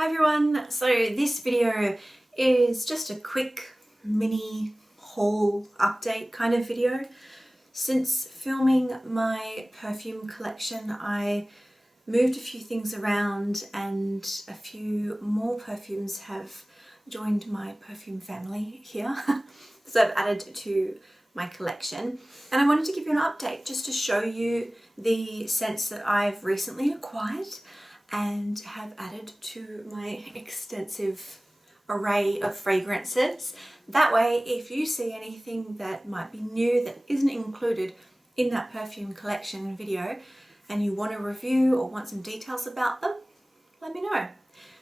Hi everyone, so this video is just a quick mini haul update kind of video. Since filming my perfume collection, I moved a few things around and a few more perfumes have joined my perfume family here. So I've added to my collection and I wanted to give you an update just to show you the scents that I've recently acquired and have added to my extensive array of fragrances. That way, if you see anything that might be new that isn't included in that perfume collection video and you want a review or want some details about them, let me know.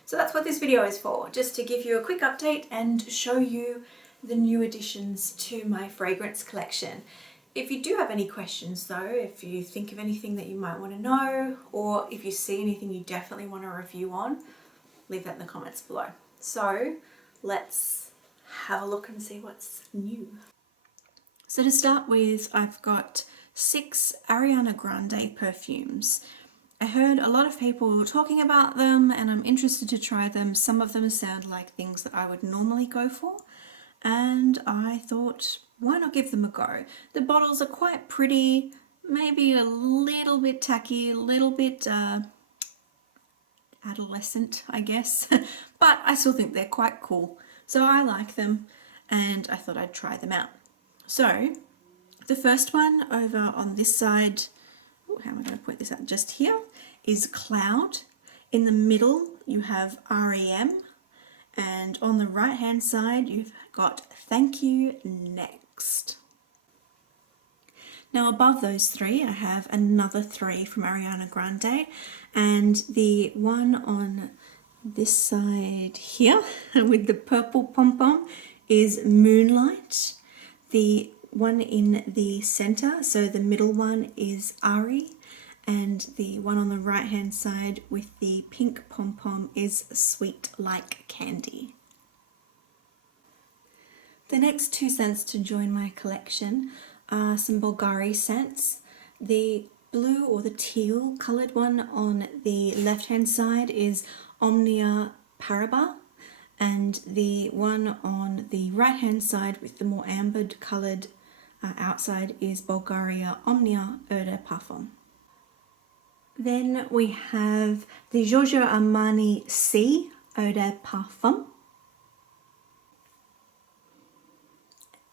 So that's what this video is for, just to give you a quick update and show you the new additions to my fragrance collection. If you do have any questions though, if you think of anything that you might want to know, or if you see anything you definitely want a review on, leave that in the comments below. So let's have a look and see what's new. So to start with, I've got 6 Ariana Grande perfumes. I heard a lot of people talking about them and I'm interested to try them. Some of them sound like things that I would normally go for, and I thought, why not give them a go? The bottles are quite pretty, maybe a little bit tacky, a little bit adolescent, I guess, but I still think they're quite cool. So I like them and I thought I'd try them out. So the first one over on this side, how am I going to point this out? Just here is Cloud. In the middle you have REM, and on the right hand side you've got Thank You Next. Now above those 3 I have another 3 from Ariana Grande, and the one on this side here with the purple pom-pom is Moonlight. The one in the center, so the middle one, is Ari, and the one on the right hand side with the pink pom-pom is Sweet Like Candy. The next 2 scents to join my collection are some Bulgari scents. The blue or the teal coloured one on the left hand side is Omnia Paribas, and the one on the right hand side with the more ambered coloured outside is Bulgaria Omnia Eau de Parfum. Then we have the Giorgio Armani C Eau de Parfum.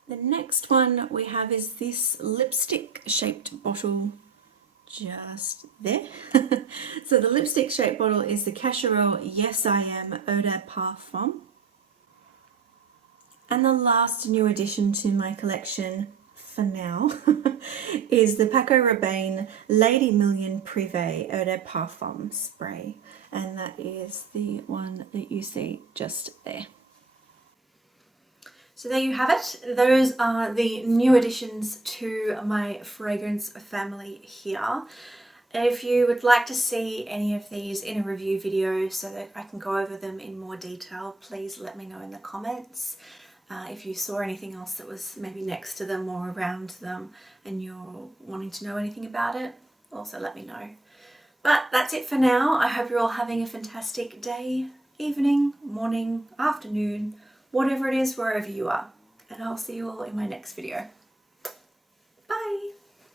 The next one we have is this lipstick shaped bottle just there. So the lipstick shaped bottle is the Cacharel Yes I Am Eau de Parfum. And the last new addition to my collection for now is the Paco Rabanne Lady Million Privé Eau de Parfum spray, and that is the one that you see just there. So there you have it. Those are the new additions to my fragrance family here. If you would like to see any of these in a review video so that I can go over them in more detail, please let me know in the comments. If you saw anything else that was maybe next to them or around them and you're wanting to know anything about it, also let me know. But that's it for now. I hope you're all having a fantastic day, evening, morning, afternoon, whatever it is, wherever you are. And I'll see you all in my next video.